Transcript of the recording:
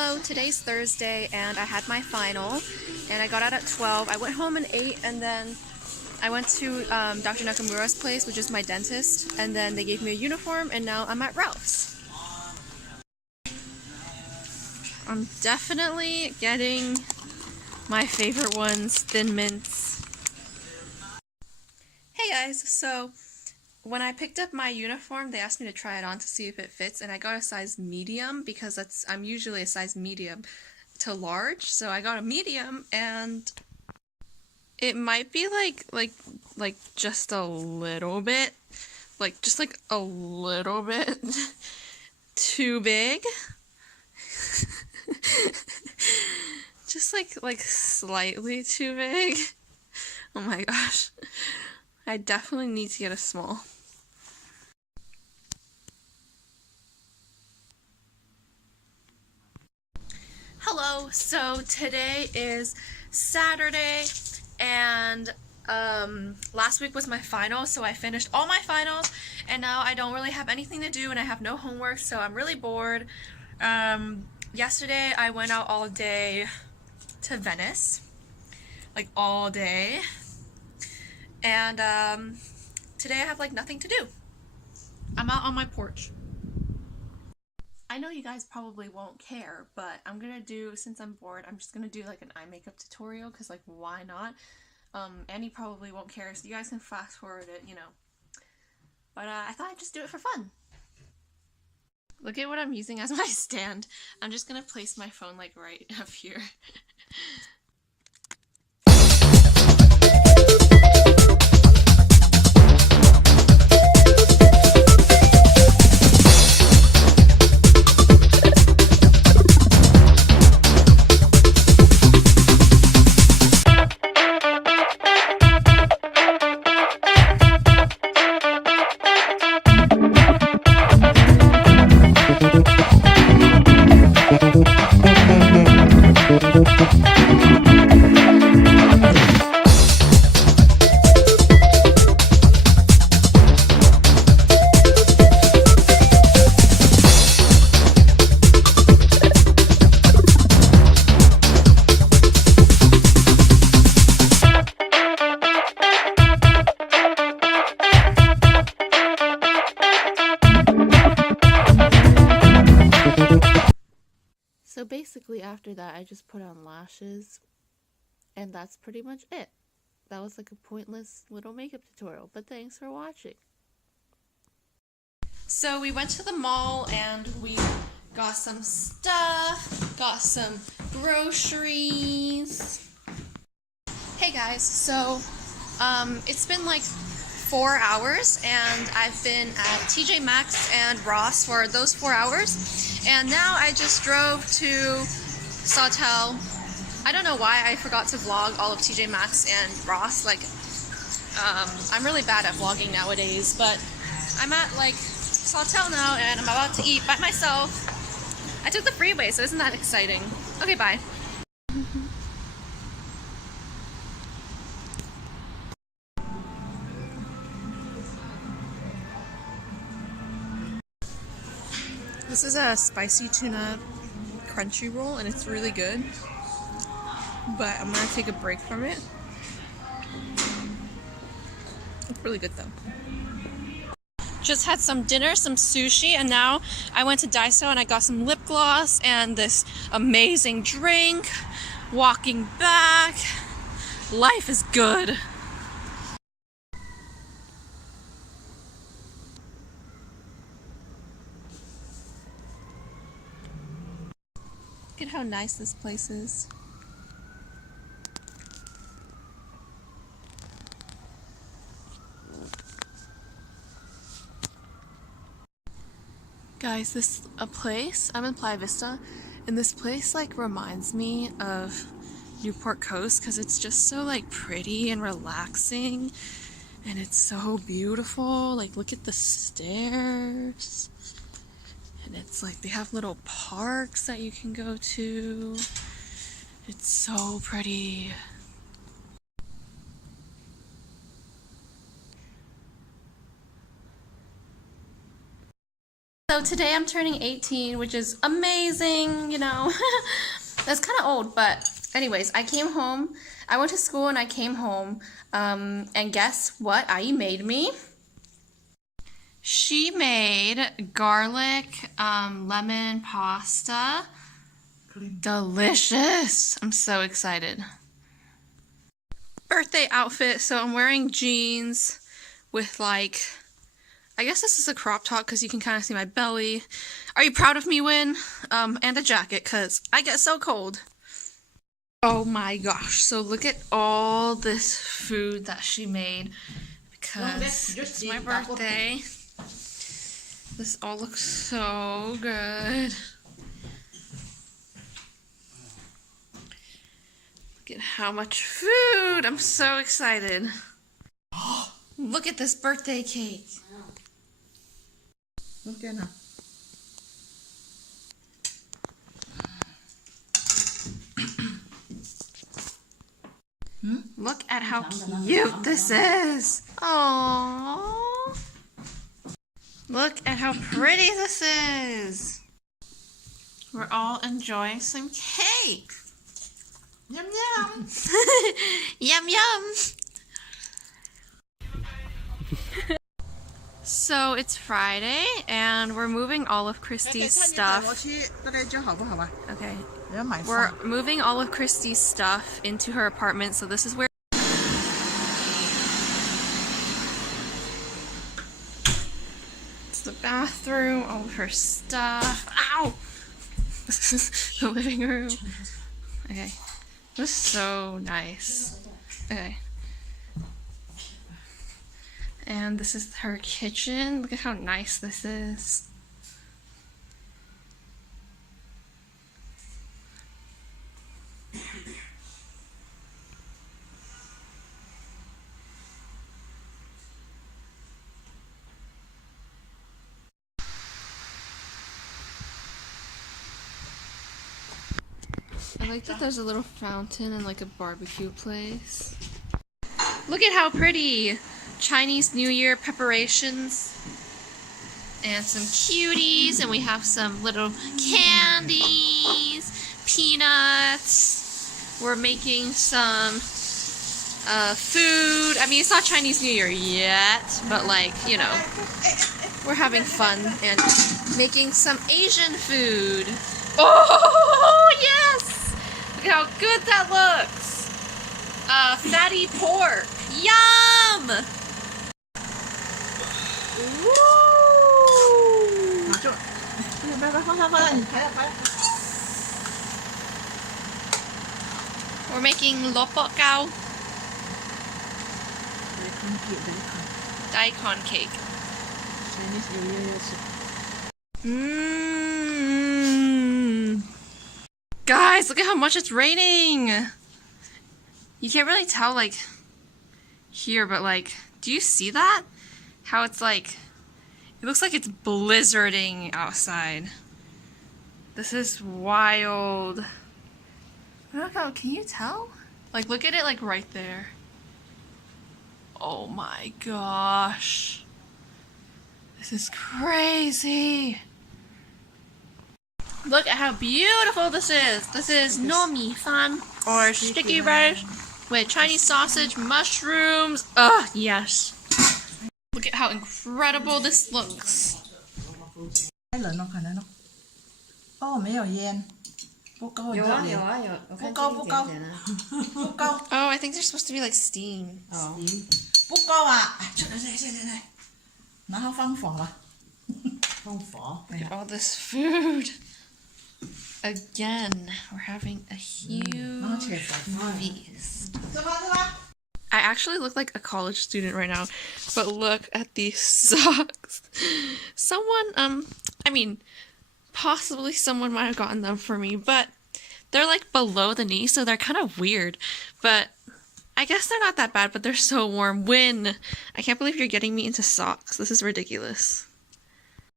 Hello, today's Thursday and I had my final and I got out at 12. I went home and ate and then I went to Dr. Nakamura's place, which is my dentist, and then they gave me a uniform and now I'm at Ralph's. I'm definitely getting my favorite ones, Thin Mints. Hey guys, so when I picked up my uniform, they asked me to try it on to see if it fits, and I got a size medium because I'm usually a size medium to large, so I got a medium, and it might be like just a little bit, just like a little bit too big. Just like slightly too big. Oh my gosh. I definitely need to get a small. Hello, so today is Saturday and last week was my final, so I finished all my finals and now I don't really have anything to do and I have no homework, so I'm really bored. Yesterday I went out all day to Venice, like all day, and today I have like nothing to do. I'm out on my porch. I know you guys probably won't care, but I'm gonna do, since I'm bored, I'm just gonna do like an eye makeup tutorial, because like why not? Annie probably won't care, so you guys can fast forward it, you know. But I thought I'd just do it for fun. Look at what I'm using as my stand. I'm just gonna place my phone like right up here. So basically after that I just put on lashes and that's pretty much it. That was like a pointless little makeup tutorial, but thanks for watching. So we went to the mall and we got some stuff, got some groceries. Hey guys, so it's been like 4 hours and I've been at TJ Maxx and Ross for those 4 hours. And now I just drove to Sawtell. I don't know why I forgot to vlog all of TJ Maxx and Ross. Like, I'm really bad at vlogging nowadays, but I'm at like Sawtell now and I'm about to eat by myself. I took the freeway, so isn't that exciting? Okay, bye. This is a spicy tuna crunchy roll and it's really good, but I'm gonna take a break from it. It's really good though. Just had some dinner, some sushi, and now I went to Daiso and I got some lip gloss and this amazing drink. Walking back. Life is good. Look at how nice this place is. Guys, I'm in Playa Vista, and this place like reminds me of Newport Coast because it's just so like pretty and relaxing, and it's so beautiful. Like, look at the stairs. And it's like they have little parks that you can go to. It's so pretty. So today I'm turning 18, which is amazing, you know. That's kind of old, but anyways, I came home. I went to school and I came home. And guess what Ai made me? She made garlic lemon pasta. Delicious. I'm so excited. Birthday outfit. So I'm wearing jeans with like, I guess this is a crop top because you can kind of see my belly. Are you proud of me, Win? And a jacket because I get so cold. Oh my gosh. So look at all this food that she made because it's my birthday. This all looks so good. Look at how much food. I'm so excited. Look at this birthday cake. Look at her. Look at how cute this is. Aww. Look at how pretty this is. We're all enjoying some cake. Yum yum. Yum yum. So it's Friday and we're moving all of Christy's stuff. Okay. We're moving all of Christy's stuff into her apartment, so this is where it's the bathroom, all of her stuff. Ow! This is the living room. Okay. This is so nice. Okay. And this is her kitchen. Look at how nice this is. I like that there's a little fountain and like a barbecue place. Look at how pretty! Chinese New Year preparations. And some cuties, and we have some little candies, peanuts. We're making some food. I mean, it's not Chinese New Year yet, but like, you know, we're having fun and making some Asian food. Oh, yes! Look at how good that looks. Fatty pork. Yum! Woo! We're making lopok gao. Daikon cake. Mmm. Guys, look at how much it's raining. You can't really tell like here, but like, do you see that? How it's like, it looks like it's blizzarding outside. This is wild. Look how, can you tell? Like, look at it like right there. Oh my gosh. This is crazy. Look at how beautiful this is. This is nomi fan, or sticky rice with Chinese sausage, mushrooms. Ugh, yes. Look at how incredible this looks. Oh, 没有烟，不够有啊有啊有，不够不够不够。Oh, I think they're supposed to be like steam. 不够啊！出来出来出来出来，然后放火了，放火。 Look at all this food. Again, we're having a huge feast. I actually look like a college student right now, but look at these socks. Someone, I mean, possibly someone might have gotten them for me, but they're like below the knee, so they're kind of weird. But I guess they're not that bad, but they're so warm. Win! I can't believe you're getting me into socks. This is ridiculous.